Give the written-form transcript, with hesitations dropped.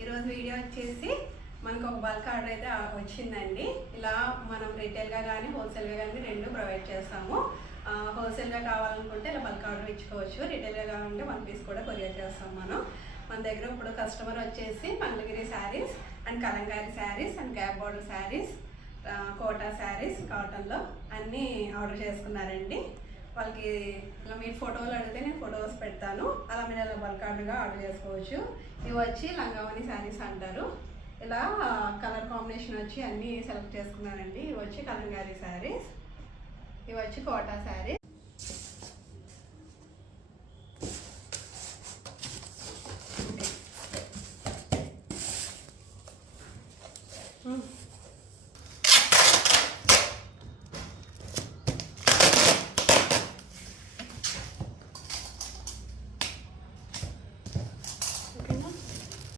ఈరోజు వీడియో వచ్చేసి మనకు ఒక బల్క్ ఆర్డర్ అయితే వచ్చిందండి. ఇలా మనం రిటైల్గా కానీ హోల్సేల్గా కానీ రెండు ప్రొవైడ్ చేస్తాము. హోల్సేల్గా కావాలనుకుంటే ఇలా బల్క్ ఆర్డర్ ఇచ్చుకోవచ్చు. రిటైల్గా కావాలంటే 1 పీస్ కూడా కొరియర్ చేస్తాం మనం. మన దగ్గర ఇప్పుడు కస్టమర్ వచ్చేసి Mangalagiri saris and Kalamkari saris and gap border saris, Kota saris కాటన్లో అన్నీ ఆర్డర్ చేసుకున్నారండి. వాళ్ళకి ఇలా మీరు ఫోటోలు అడిగితే నేను ఫొటోస్ పెడతాను, అలా మీరు అలా బల్క్ ఆర్డర్గా ఆర్డర్ చేసుకోవచ్చు. ఇవి వచ్చి లంగావని శారీస్ అంటారు. ఇలా కలర్ కాంబినేషన్ వచ్చి అన్నీ సెలెక్ట్ చేసుకున్నానండి. ఇవి వచ్చి కలంకారీ శారీస్, ఇవి వచ్చి కోటా శారీస్.